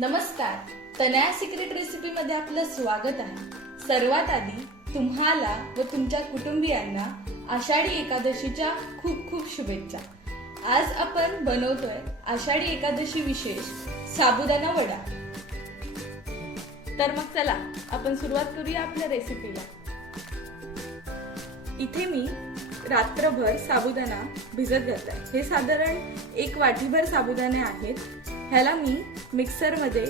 नमस्कार. Tanaya secret recipe मध्ये आपलं स्वागत आहे. सर्वात आधी तुम्हाला व तुमच्या कुटुंबियांना आषाढी एकादशीच्या खूप खूप शुभेच्छा. आज आपण बनवतोय आषाढी एकादशी विशेष साबुदाणा वडा. तर मग चला आपण सुरुवात करूया आपल्या रेसिपीला इथे मी रात्रभर साबुदाणा भिजत घातलाय हे साधारण एक वाटीभर साबुदाणे आहेत. ह्याला मी मिक्सरमध्ये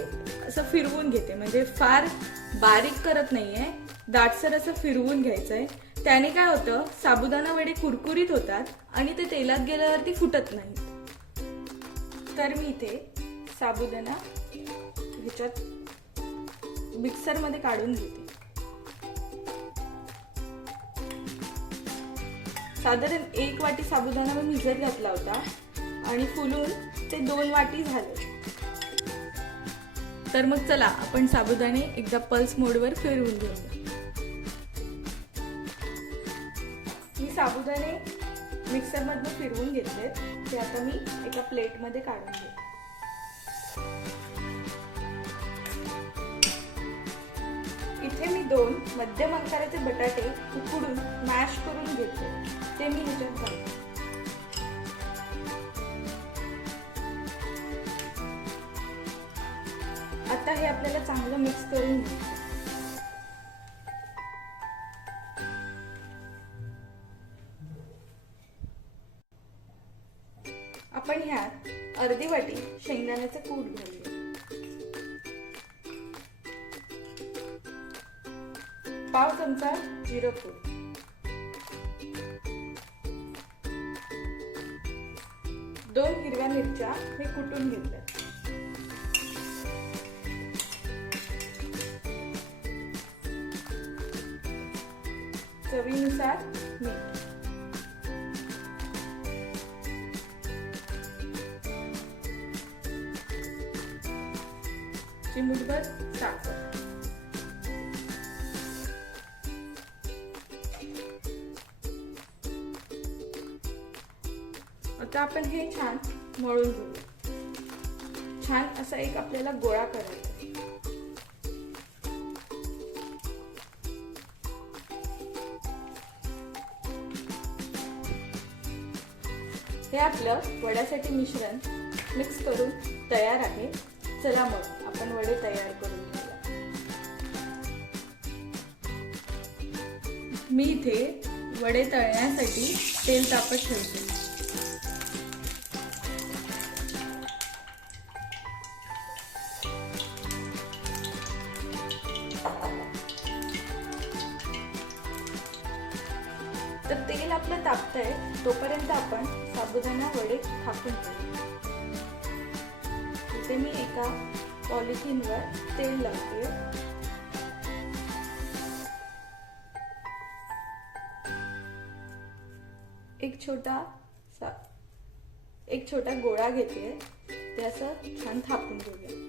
असं फिरवून घेते. म्हणजे फार बारीक करत नाही आहे दाटसर असं फिरवून घ्यायचं आहे त्याने काय होतं साबुदाणा वडे कुरकुरीत होतात आणि ते तेलात गेल्यावरती फुटत नाहीत. तर मी इथे साबुदाणा ह्याच्यात मिक्सरमध्ये काढून घेते. साधारण एक वाटी साबुदाणा मी भिजत घातला होता आणि फुलून ते दोन वाटी झाले. तर मग चला आपण साबुदाणे एकदा पल्स मोडवर फिरवून घेऊया. मी साबुदाणे मिक्सरमधनं फिरवून घेतले ते आता मी एका प्लेटमध्ये काढून घेते. इथे मी दोन मध्यम आकाराचे बटाटे उकडून मॅश करून घेतले ते मी ह्याच्यात घालते आता हे आपल्याला चांगलं मिक्स करून घ्यायचं आपण ह्यात अर्धी वाटी शेंगदाण्याचं कूट घालूया. पाव चमचा जिरं कूट. दोन हिरव्या मिरच्या मी कुटून घेतल्या. चवीनुसार मीठ. चिमूटभर साखर. आता आपण हे छान मळून घेऊ. छान असा एक आपल्याला गोळा करायचा हे आपलं वड्यासाठी मिश्रण मिक्स करून तयार आहे. चला मग आपण वडे तयार करून घेऊया. मी इथे वडे तळण्यासाठी तेल तापत ठेवते. तर तेल आपलं तापतंय तोपर्यंत आपण साबुदाणा वडे थापून घेऊ. इथे मी एका पॉलिथिनवर तेल लावते. एक छोटा सा एक छोटा गोळा घेते. ते असं छान थापून घेऊया.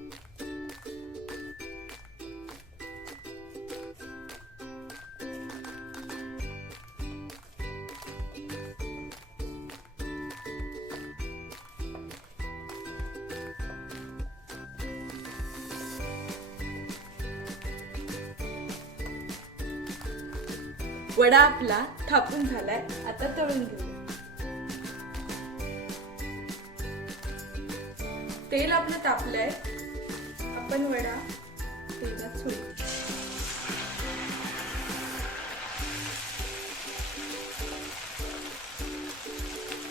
वडा आपला थापून झालाय. आता तळून घेऊ तेल आपलं तापलंय. आपण वडा तेलात सोडू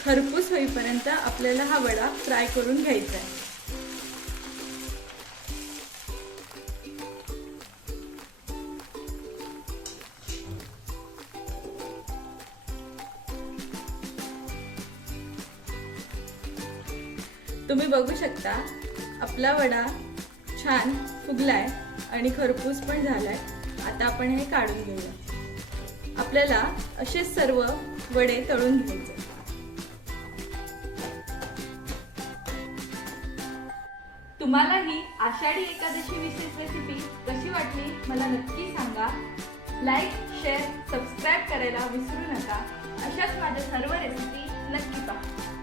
खरपूस होईपर्यंत आपल्याला हा वडा फ्राय करून घ्यायचा आहे तुम्ही बघू शकता आपला वडा छान फुगलाय आणि खरपूस पण झालाय. आता आपण हे काढून घेऊया. आपल्याला असेच सर्व वडे तळून घ्यायचे. तुम्हाला ही आषाढी एकादशी विशेष रेसिपी कशी वाटली मला नक्की सांगा. लाईक शेअर सबस्क्राईब करायला विसरू नका. अशाच माझ्या सर्व रेसिपी नक्की पाहा.